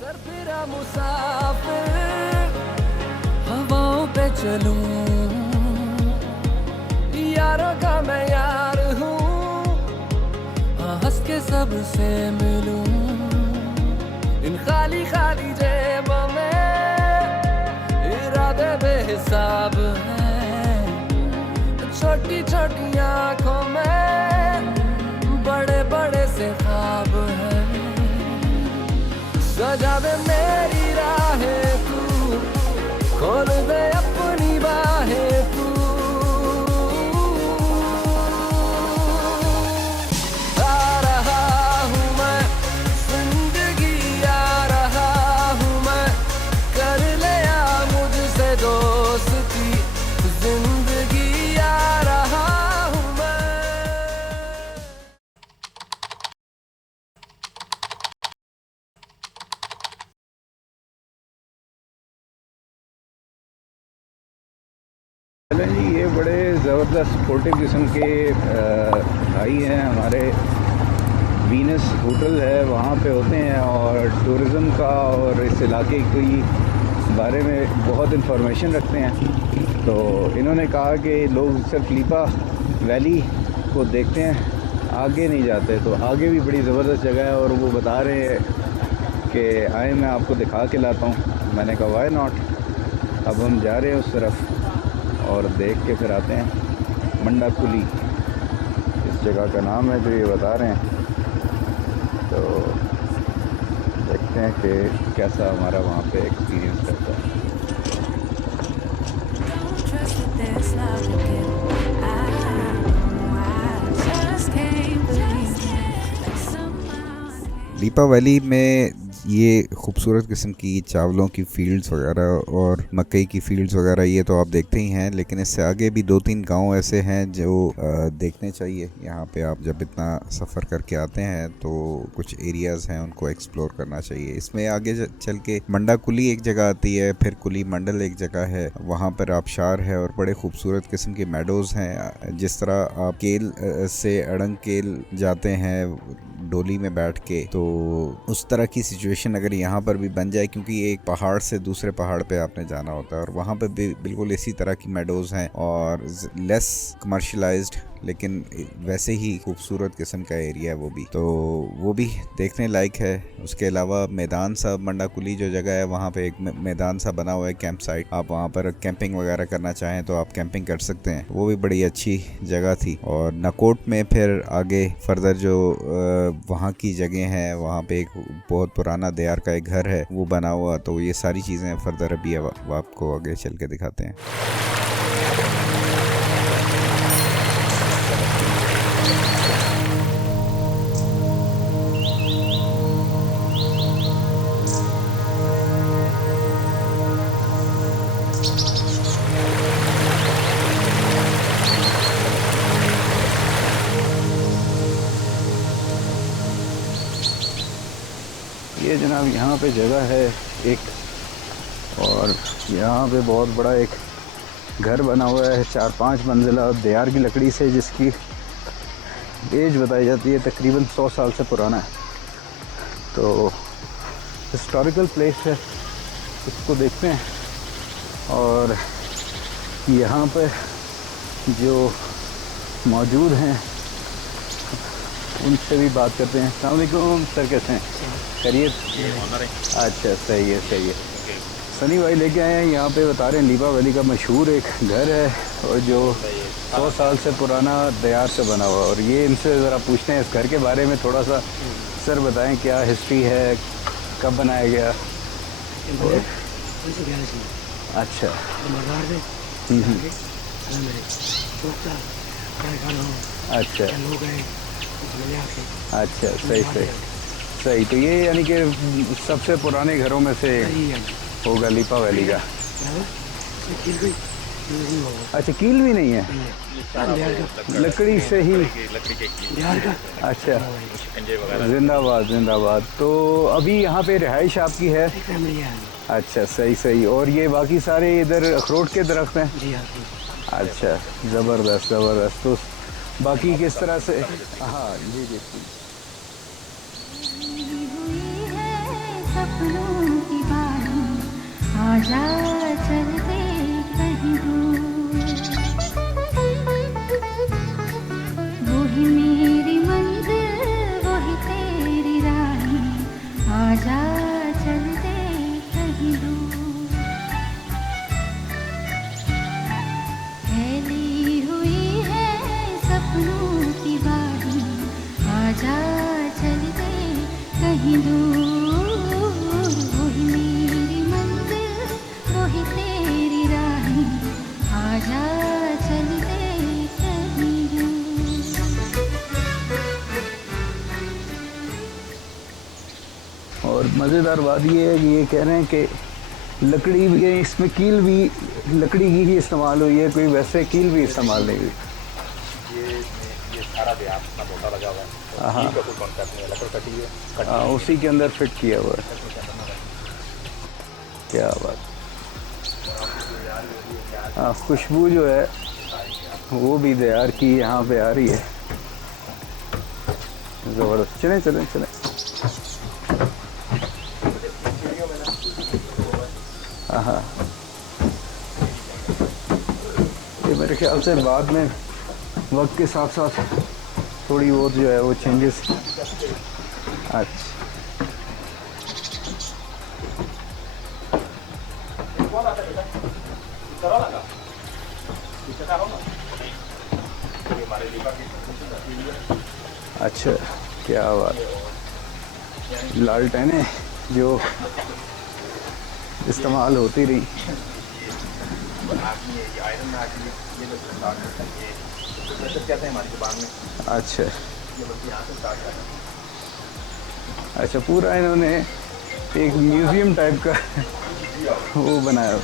सरफिरा मुसाफिर हवाओं पे चलूं, यारों का मैं यार हूँ, हंस के सबसे मिलूं, इन खाली खाली जेबों में इरादे बेहिसाब हैं, छोटी छोटी आंखों में बड़े बड़े से ख्वाब हैं, सजा दे मेरी राहें तू, खोल दे अपनी बाहें तू, आ रहा हूँ मैं जिंदगी, आ रहा हूँ मैं, कर ले आ मुझसे दोस्ती, जिंदगी आ रहा हूँ मैं। चलें जी, ये बड़े ज़बरदस्त स्पोर्टिव किस्म के भाई हैं हमारे। वीनस होटल है, वहाँ पे होते हैं और टूरिज़म का और इस इलाके की बारे में बहुत इंफॉर्मेशन रखते हैं। तो इन्होंने कहा कि लोग सिर्फ लीपा वैली को देखते हैं, आगे नहीं जाते। तो आगे भी बड़ी ज़बरदस्त जगह है और वो बता रहे हैं कि आए मैं आपको दिखा के लाता हूँ। मैंने कहा वाई नॉट। अब हम जा रहे हैं उस तरफ और देख के फिर आते हैं। मंडा कुली इस जगह का नाम है जो ये बता रहे हैं। तो देखते हैं कि कैसा हमारा वहाँ पे एक्सपीरियंस रहता है। लीपा वैली में ये खूबसूरत किस्म की चावलों की फील्ड्स वगैरह और मकई की फील्ड्स वगैरह ये तो आप देखते ही हैं, लेकिन इससे आगे भी 2-3 गांव ऐसे हैं जो देखने चाहिए। यहाँ पे आप जब इतना सफ़र करके आते हैं तो कुछ एरियाज़ हैं उनको एक्सप्लोर करना चाहिए। इसमें आगे चल के मंडा कुली एक जगह आती है, फिर कुली मंडल एक जगह है, वहाँ पर आबशार है और बड़े खूबसूरत किस्म के मेडोज़ हैं। जिस तरह आप केल से अड़ंग केल जाते हैं डोली में बैठ के, तो उस तरह की सिचुएशन अगर यहाँ पर भी बन जाए, क्योंकि एक पहाड़ से दूसरे पहाड़ पे आपने जाना होता है और वहाँ पे भी बिल्कुल इसी तरह की मेडोज़ हैं और लेस कमर्शलाइज्ड लेकिन वैसे ही खूबसूरत किस्म का एरिया है वो भी, तो वो भी देखने लायक है। उसके अलावा मैदान सा मंडा कुली जो जगह है वहाँ पे एक मैदान सा बना हुआ है, कैंप साइट। आप वहाँ पर कैंपिंग वगैरह करना चाहें तो आप कैंपिंग कर सकते हैं, वो भी बड़ी अच्छी जगह थी। और नकोट में फिर आगे फर्दर जो वहाँ की जगह है, वहाँ पे एक बहुत पुराना दयार का एक घर है वो बना हुआ। तो ये सारी चीज़ें फर्दर अभी आपको आगे चल के दिखाते हैं। ये जनाब यहाँ पे जगह है एक, और यहाँ पे बहुत बड़ा एक घर बना हुआ है 4-5 मंजिला दयार की लकड़ी से, जिसकी एज बताई जाती है तकरीबन 100 साल से पुराना है। तो हिस्टोरिकल प्लेस है, इसको देखते हैं और यहाँ पे जो मौजूद हैं उनसे भी बात करते हैं। अस्सलाम वालेकुम सर, कैसे हैं? खैरियत? अच्छा, सही है सही है। सनी भाई लेके आए हैं यहाँ पे, बता रहे हैं लीपा वैली का मशहूर एक घर है और जो 100 साल से पुराना दयार से बना हुआ। और ये इनसे ज़रा पूछते हैं इस घर के बारे में थोड़ा सा। सर बताएं क्या हिस्ट्री है, कब बनाया गया? अच्छा अच्छा अच्छा, सही सही सही। तो ये यानी कि सबसे पुराने घरों में से होगा लीपा वैली का। अच्छा, कील भी नहीं है, लकड़ी से ही। अच्छा, जिंदाबाद जिंदाबाद। तो अभी यहाँ पे रिहाइश आपकी है? अच्छा, सही सही। और ये बाकी सारे इधर अखरोट के दरख्त हैं? अच्छा, ज़बरदस्त ज़बरदस्त। तो बाकी किस तरह से? हाँ जी जी। आजा चलते कहीं दूर, वही मेरी मंजिल वही तेरी राहें, आजा चलते कहीं दूर। फैली हुई है सपनों की बाहें, आजा चलते कहीं दूर, वही मेरी मंजिल वही तेरी राहें, आजा चलते कहीं दूर। और मज़ेदार बात ये है कि ये कह रहे हैं कि लकड़ी भी है, इसमें कील भी लकड़ी की ही इस्तेमाल हुई है, कोई वैसे कील भी इस्तेमाल नहीं हुई। ये सारा ब्याह अपना मोटा लगा हुआ है, हाँ। कील का कोई कॉन्सेप्ट नहीं है, लकड़ कटी है, हाँ, उसी के अंदर फिट किया हुआ है। क्या बात। हाँ, खुशबू जो है वो भी तैयार की यहाँ पे आ रही है, ज़बरदस्त। चलें चलें चलें। हाँ, ये मेरे ख्याल से बाद में वक्त के साथ साथ थोड़ी बहुत जो है वो चेंजेस। अच्छा, अच्छा, क्या बात। लालटेनें जो इस्तेमाल होती रही। कहते हैं हमारी जुबान में, अच्छा ये बल्कि यहाँ से स्टार्ट करते हैं। अच्छा, पूरा इन्होंने एक म्यूज़ियम टाइप का वो बनाया।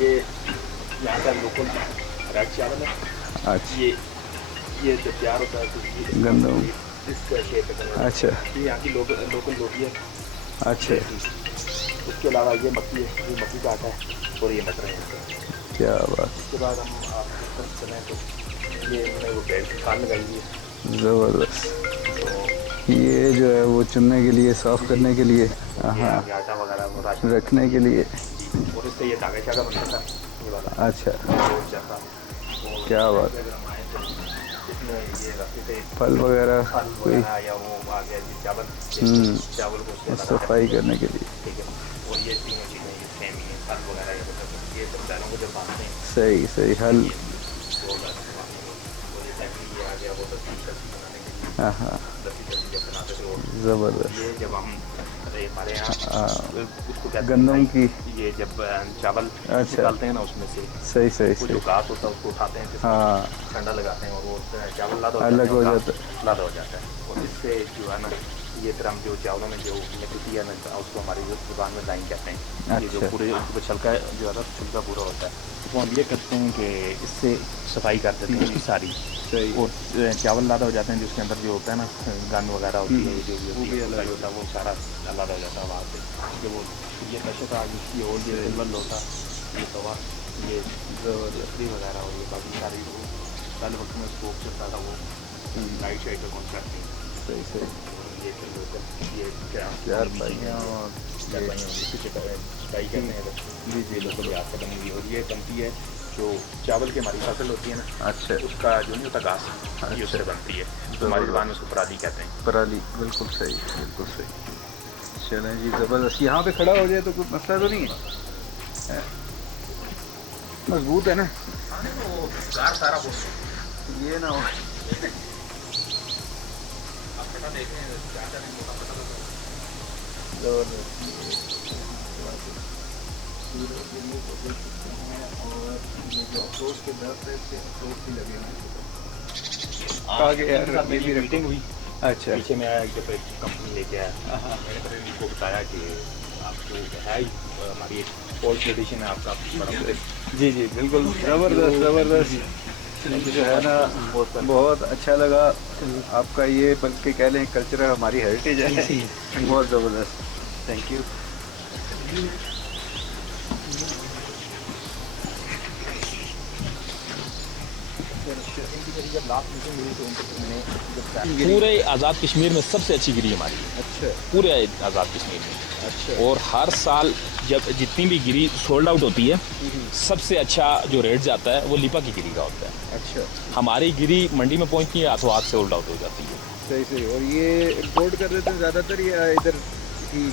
ये यहाँ का लोकल रेड चावल है। अच्छा, ये जब तैयार होता है तो ये गंदम। इसका शेप है। अच्छा ये यहाँ की लोकल रोटी है। अच्छा, उसके अलावा ये मक्की है, ये मक्की का आटा है और ये मटर है। क्या बात। उसके बाद हम आप चलें तो ये मैंने वो बेल्ट की खाल लगाई हुई है। ज़बरदस्त। तो ये जो है वो चुनने के लिए, साफ़ करने के लिए, ये हाँ, आगे आटा वगैरह वो राशन रखने के लिए। और इससे ये धागा शागा बनता था ये वाला अच्छा, रोड जाता। तो क्या बात। अगर हम आए तो इसमें ये रखते थे फल वगैरह फल कोई वगैरह या वो आ गया ये चावल को उसके अलग सफाई करने के लिए। ठीक है। और ये तीनों चीज़ें ये सेम ही है, फल वगैरह ये मतलब ये सब दानों को जब बांधते हैं सही सही हल। वो दानों को बांधने को। और ये टैकरी ये आ गया वो दस्ती बनाने के लिए, हाँ हाँ, दस्ती जब बनाते थे वो ज़बरदस्त। ये जब हम अरे हमारे यहाँ उसको कहते हैं गंदम की। ये जब चावल अच्छा। निकालते हैं ना उसमें से सही सही वो सही। जो घास होता है उसको उठाते हैं, फिर हाँ, ठंडा लगाते हैं और वो चावल लादा अलग हो घास जाता है। लादा हो जाता है। और इससे जो है ना ये फिर हम जो चावलों में जो मिट्टी है ना उसको हमारी जुबान में लाइन कहते हैं। ये जो अच्छा। पूरे वो छिलका जो है ना छिलका पूरा होता है वो हम ये करते हैं कि इससे सफाई कर देते हैं उसकी सारी। सही। और चावल लादा हो जाते हैं जिसके अंदर जो होता है ना गंद वगैरह होती है जो भी वो भी होती है अलग होता है वो सारा लादा हो जाता है वहाँ से। कि वो ये कशक आ गई और ये सिल्वर लोटा ये तवा ये लकड़ी वगैरह और ये बाकी सारी वो पहले वक्त में स्कोप चलता था वो लाइट शाइट का कॉन्सेप्ट नहीं। सही सही। ये फिर लोकल ये क्या चार पाइयाँ और चार पाइयाँ इसी के कटाई करते हैं जी जी लोकल याद से बनी हुई। और ये बनती है जो चावल की हमारी फसल होती है ना अच्छा, उसका जो नहीं होता घास ये उससे बनती है। तो हमारी जुबान में उसको पराली कहते हैं। पराली। बिल्कुल सही, बिल्कुल सही। चलें जी, ज़बरदस्त। यहाँ पे खड़ा हो जाए तो कोई मसला तो नहीं है? मजबूत है ना सारा वो ये ना हो। आगे यार ये भी मीटिंग हुई। अच्छा पीछे में आया जब एक कंपनी लेके आया मैंने फिर इनको बताया कि आपको है ही हमारी एक ओल्ड ट्रेडिशन है आपका बड़ा। जी जी बिल्कुल ज़बरदस्त ज़बरदस्त। जो है ना बहुत अच्छा लगा आपका ये, बल्कि कह लें कल्चरल हमारी हेरिटेज है। बहुत ज़बरदस्त, थैंक यू। पूरे आज़ाद कश्मीर में सबसे अच्छी गिरी हमारी। अच्छा, पूरे आज़ाद कश्मीर में अच्छा। और हर साल जब जितनी भी गिरी सोल्ड आउट होती है, सबसे अच्छा जो रेट जाता है वो लिपा की गिरी का होता है। अच्छा, हमारी गिरी मंडी में पहुंचती है, हाथों हाथ सोल्ड आउट हो जाती है। सही सही। और ये इम्पोर्ट कर देते हैं ज़्यादातर या इधर ही?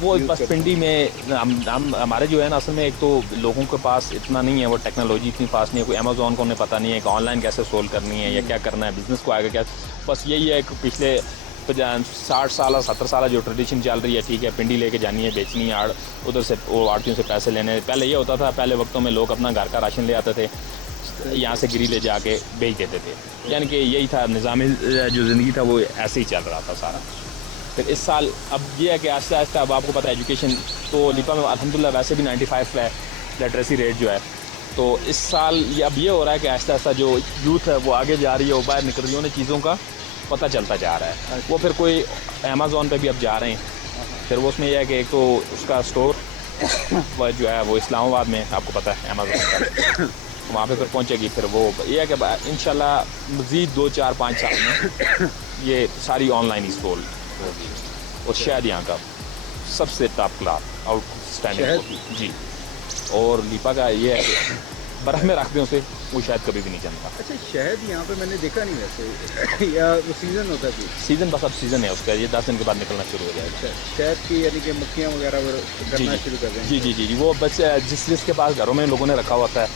वो यूज़ बस करते पिंडी में हम हमारे जो है ना, असल में एक तो लोगों के पास इतना नहीं है, वो टेक्नोलॉजी इतनी फास्ट नहीं है, कोई अमेज़ॉन को उन्हें पता नहीं है कि ऑनलाइन कैसे सोल्व करनी है या क्या करना है, बिज़नेस को आगे क्या। बस यही है कि पिछले 60 साल 70 साल जो ट्रेडिशन चल रही है, ठीक है, पिंडी लेके जानी है, बेचनी है, आड़ उधर से वो आड़तियों से पैसे लेने। पहले ये होता था, पहले वक्तों में लोग अपना घर का राशन ले आते थे, यहाँ से गिरी ले जाके बेच देते थे, यानी कि यही था निज़ाम जो ज़िंदगी था वो ऐसे ही चल रहा था सारा। फिर इस साल अब ये है कि आहिस्ता आहिस्ता, अब आपको पता है एजुकेशन तो लिपा में अल्हम्दुलिल्लाह वैसे भी 95 है लिटरेसी रेट जो है, तो इस साल ये अब ये हो रहा है कि आहिस्ता आहिस्ता जो यूथ है वो आगे जा रही है, वो बाहर निकल रही है, उन्हें चीज़ों का पता चलता जा रहा है। वो फिर कोई अमेज़ॉन पे भी अब जा रहे हैं, फिर वो उसमें यह है कि एक तो उसका स्टोर वह जो है वो इस्लामाबाद में, आपको पता है अमेज़ॉन का, वहाँ पे फिर पहुँचेगी। फिर वो ये है कि इंशाल्लाह मज़ीद 2 4 5 साल में ये सारी ऑनलाइन ही सोल्ड होगी। और शायद यहाँ का सबसे टॉप क्लास आउटस्टैंडिंग होगी जी। और लिपा का ये है कि बर्फ़ में रख दें उसे, वो शायद कभी भी नहीं जमता। अच्छा, शहद यहाँ पे मैंने देखा नहीं वैसे या वो सीज़न होता है? सीज़न बस अब सीज़न है उसका, ये 10 दिन के बाद निकलना शुरू हो जाएगा। अच्छा, शहद की यानी कि मक्खियाँ वगैरह करना शुरू कर दें? जी, वो बस जिसके पास घरों में लोगों ने रखा होता है,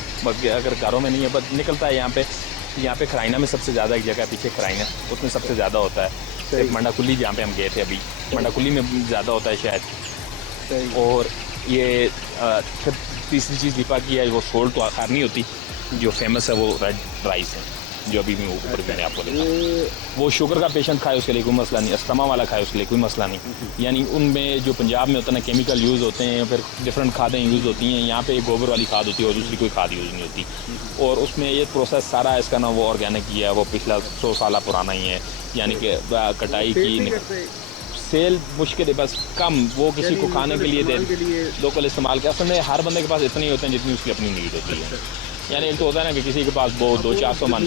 अगर घरों में नहीं है बस निकलता है। यहाँ पे खराइना में सबसे ज़्यादा, एक जगह पीछे खराइना, उसमें सबसे ज़्यादा होता है। एक मंडाकुल्ली जहाँ पे हम गए थे अभी, मंडाकुल्ली में ज़्यादा होता है शायद। और ये फिर तीसरी चीज़ लिपा की है, वो सोल्ड तो आखिर नहीं होती, जो फेमस है वो रेड राइस है, जो अभी मैं ऊपर मैंने आपको लिखा। वो शुगर का पेशेंट खाए उसके लिए कोई मसला नहीं, अस्थमा वाला खाए उसके लिए कोई मसला नहीं। यानी उनमें जो पंजाब में होता है ना, केमिकल यूज़ होते हैं, फिर डिफरेंट खादें यूज़ होती हैं। यहाँ पे एक गोबर वाली खाद होती है और दूसरी कोई खाद यूज़ नहीं होती। और उसमें ये प्रोसेस सारा इसका ना वो ऑर्गेनिक ही है, वो पिछला 100 साल पुराना ही है, यानी कि कटाई की सेल मुश्किल है, बस कम वो किसी को खाने के लिए दे, लोकल इस्तेमाल के। असल में हर बंदे के पास इतने ही होते हैं जितनी उसकी अपनी नीड होती है। यानी एक तो होता है ना कि किसी के पास वो 200-400 मन,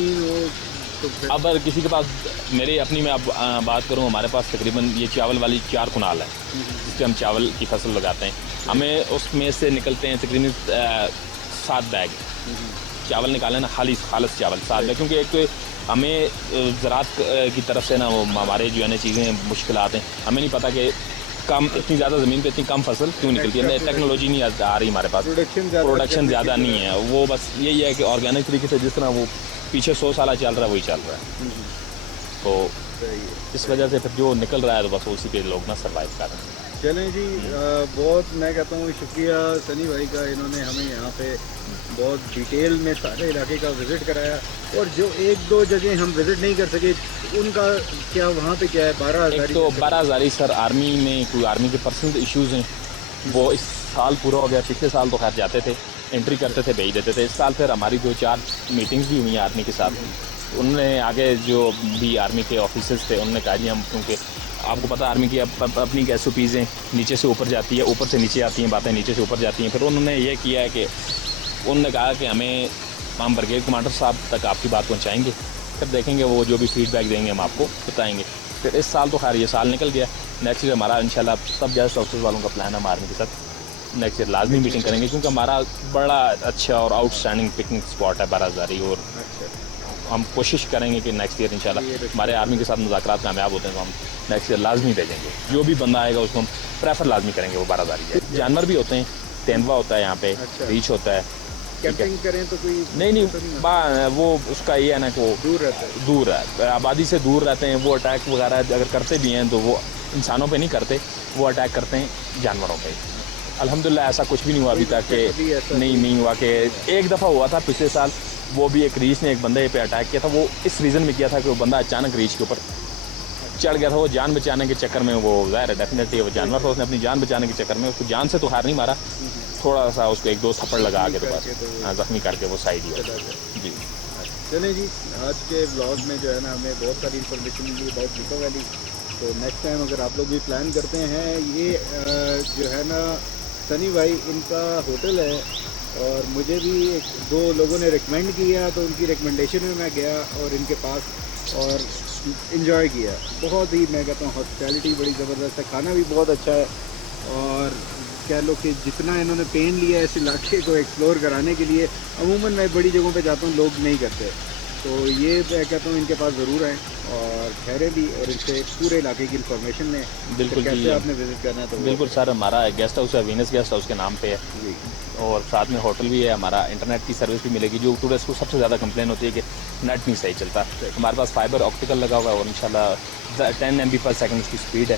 अब अगर किसी के पास, मेरे अपनी मैं अब बात करूं, हमारे पास तकरीबन ये चावल वाली 4 कुनाल है जिससे हम चावल की फसल लगाते हैं। हमें उसमें से निकलते हैं तकरीबन 7 बैग चावल निकाले ना, खालिस चावल 7 बैग, क्योंकि एक तो हमें ज़रात की तरफ से ना वो हमारे जो है ना चीज़ें मुश्किलात हैं, हमें नहीं पता कि कम इतनी ज़्यादा ज़मीन पे इतनी कम फसल क्यों निकलती है। टेक्नोलॉजी नहीं आ रही हमारे पास, प्रोडक्शन ज़्यादा नहीं है। वो बस यही है कि ऑर्गेनिक तरीके से जिस तरह वो पीछे 100 साल चल रहा है वही चल रहा है, तो इस वजह से फिर जो निकल रहा है तो बस उसी पे लोग ना सर्वाइव कर रहे हैं। चलें जी, बहुत मैं कहता हूँ शुक्रिया सनी भाई का, इन्होंने हमें यहाँ पे बहुत डिटेल में सारे इलाके का विज़िट कराया। और जो 1-2 जगह हम विज़िट नहीं कर सके उनका क्या, वहाँ पे क्या है? 12,000 एक तो 12,000 सर आर्मी में कोई आर्मी के पर्सनल इश्यूज़ हैं, वो इस साल पूरा हो गया। पिछले साल तो खैर जाते थे, एंट्री करते थे, भेज देते थे। इस साल फिर हमारी 2-4 मीटिंग्स भी हुई आर्मी के साथ। उन्होंने आगे जो भी आर्मी के ऑफिसर्स थे उन्होंने कहा जी हम, क्योंकि आपको पता आर्मी की अपनी SOPs हैं, नीचे से ऊपर जाती है, ऊपर से नीचे आती हैं बातें, नीचे से ऊपर जाती हैं। फिर उन्होंने ये किया है कि उन्होंने कहा कि हम ब्रिगेड कमांडर साहब तक आपकी बात पहुंचाएंगे, फिर देखेंगे वो जो भी फीडबैक देंगे हम आपको बताएंगे। फिर इस साल तो खैर ये साल निकल गया, नेक्स्ट ईयर हमारा इंशाल्लाह सब गेस्ट ऑफिसर्स वालों का प्लान है, हम आर्मी के साथ नेक्स्ट ईयर लाजमी मीटिंग करेंगे, क्योंकि हमारा बड़ा अच्छा और आउटस्टैंडिंग पिकनिक स्पॉट है 12,000। और हम कोशिश करेंगे कि नेक्स्ट ईयर इंशाल्लाह हमारे आर्मी के साथ मुज़ाकरात कामयाब होते हैं तो हम नेक्स्ट ईयर लाजमी भेजेंगे। जो भी बंदा आएगा उसको हम प्रेफर लाजमी करेंगे, वो 12,000 है। जानवर भी होते हैं, तेंदुआ होता है यहाँ पे, रीछ होता है। कैंपिंग करें तो कोई नहीं, वो उसका ये है ना कि वो दूर है, आबादी से दूर रहते हैं। वो अटैक वगैरह अगर करते भी हैं तो वो इंसानों पे नहीं करते, वो अटैक करते हैं जानवरों पे। अल्हम्दुलिल्लाह ऐसा कुछ भी नहीं हुआ अभी तक कि नहीं हुआ। कि एक दफ़ा हुआ था पिछले साल, वो भी एक रीछ ने एक बंदे पे अटैक किया था। वो इस रीज़न में किया था कि वो बंदा अचानक रीछ के ऊपर चढ़ गया था। वो जान बचाने के चक्कर में, वो ज़ाहिर है डेफिनेटली वो जानवर था, उसने अपनी जान बचाने के चक्कर में उसको जान से तो हार नहीं मारा, थोड़ा सा उसको 1-2 थप्पड़ लगा के तो बस ज़ख्मी करके वो साइड ही हो जी। चलें जी, आज के ब्लॉग में जो है ना हमें बहुत सारी इन्फॉर्मेशन मिली अबाउट लिपा वैली। तो नेक्स्ट टाइम अगर आप लोग भी प्लान करते हैं, ये जो है ना सनी भाई इनका होटल है, और मुझे भी 1-2 लोगों ने रिकमेंड किया तो उनकी रिकमेंडेशन में मैं गया और इनके पास और इन्जॉय किया। बहुत ही मैं कहता हूँ हॉस्पिटैलिटी बड़ी ज़बरदस्त है, खाना भी बहुत अच्छा है। और कह लो कि जितना इन्होंने पेन लिया है इस इलाके को एक्सप्लोर कराने के लिए, अमूमन मैं बड़ी जगहों पे जाता हूँ लोग नहीं करते, तो ये मैं कहता हूँ इनके पास ज़रूर आएँ और ठहरे भी और इनसे पूरे इलाके की इन्फॉर्मेशन लें। बिल्कुल कैसे जी। आपने विज़िट करना है तो बिल्कुल सर, हमारा गेस्ट हाउस है, वीनस गेस्ट हाउस के नाम पे है, जी और साथ में होटल भी है। हमारा इंटरनेट की सर्विस भी मिलेगी। जो टूरिस्ट को सबसे ज़्यादा कंप्लेन होती है कि नेट नहीं सही चलता, हमारे पास फाइबर ऑप्टिकल लगा हुआ है और इंशाल्लाह 10 MB/s उसकी स्पीड है,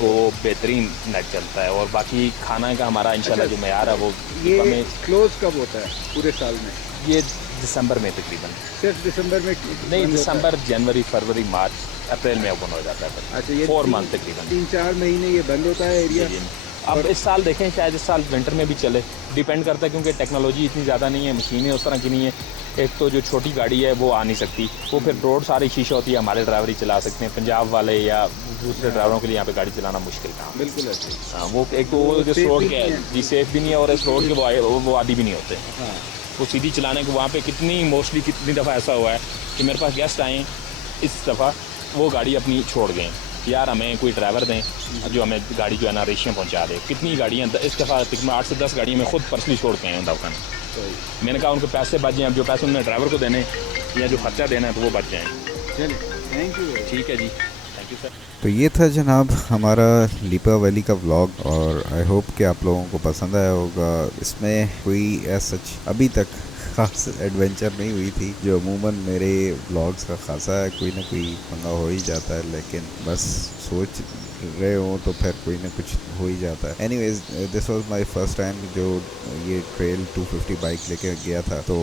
वो बेहतरीन नेट चलता है। और बाकी खाना का हमारा इंशाल्लाह जो मयार है वो ये हमें, क्लोज कब होता है पूरे साल में? ये दिसंबर में तकरीबन, सिर्फ दिसंबर में नहीं बंद होता है? दिसंबर, जनवरी, फरवरी, मार्च, अप्रैल में ओपन हो जाता है। अच्छा, ये 4 मंथ तकरीबन। 3-4 महीने ये बंद होता है एरिया। जी। अब इस साल देखें, शायद इस साल विंटर में भी चले, डिपेंड करता है, क्योंकि टेक्नोलॉजी इतनी ज़्यादा नहीं है, मशीनें उस तरह की नहीं है। एक तो जो छोटी गाड़ी है वो आ नहीं सकती, वो फिर रोड सारी शीशा होती है, हमारे ड्राइवर ही चला सकते हैं, पंजाब वाले या दूसरे ड्राइवरों के लिए यहाँ पे गाड़ी चलाना मुश्किल काम है। बिल्कुल ऐसे ही। हाँ, वो एक तो वो जिस safe रोड भी के नहीं है। जी सेफ भी नहीं है, और इस रोड के वो आदि भी नहीं होते। हाँ वो सीधी चलाने को वहाँ पे कितनी दफ़ा ऐसा हुआ है कि मेरे पास गेस्ट आए, इस दफ़ा वो गाड़ी अपनी छोड़ गए, यार हमें कोई ड्राइवर दें जो हमें गाड़ी जो है ना रेशियों पहुँचा दे। कितनी गाड़ियाँ इस दफ़ा तकरीबन 8 से 10 गाड़ियाँ मैं खुद पर्सनली छोड़ के आए हूँ दवाखाने। मैंने कहा उनके पैसे बच जाएँ, अब जो पैसे उन्होंने ड्राइवर को देने या जो खर्चा देना है तो वो बच जाएँ। चलिए, थैंक यू। ठीक है जी, थैंक यू सर। तो ये था जनाब हमारा लीपा वैली का व्लॉग, और आई होप कि आप लोगों को पसंद आया होगा। इसमें कोई सच अभी तक खास एडवेंचर नहीं हुई थी, जो अमूमन मेरे व्लॉग्स का खासा है, कोई ना कोई पंगा हो ही जाता है, लेकिन बस सोच रहे हो तो फिर कोई ना कुछ हो ही जाता है। Anyways, this was my first time जो ये ट्रेल 250 बाइक लेके गया था। तो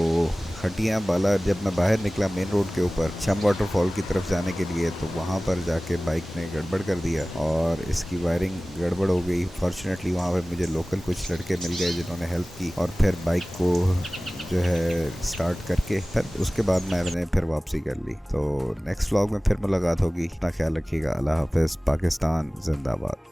खटियाँ बाला जब मैं बाहर निकला मेन रोड के ऊपर छम वाटरफॉल की तरफ जाने के लिए, तो वहाँ पर जाके बाइक ने गड़बड़ कर दिया और इसकी वायरिंग गड़बड़ हो गई। फॉर्चुनेटली वहाँ पर मुझे लोकल कुछ लड़के मिल गए जिन्होंने हेल्प की, और फिर बाइक को जो है स्टार्ट करके फिर उसके बाद मैंने फिर वापसी कर ली। तो नेक्स्ट व्लॉग में फिर मुलाकात होगी। अपना ख्याल रखिएगा। अल्लाह हाफ़िज़। पाकिस्तान जिंदाबाद।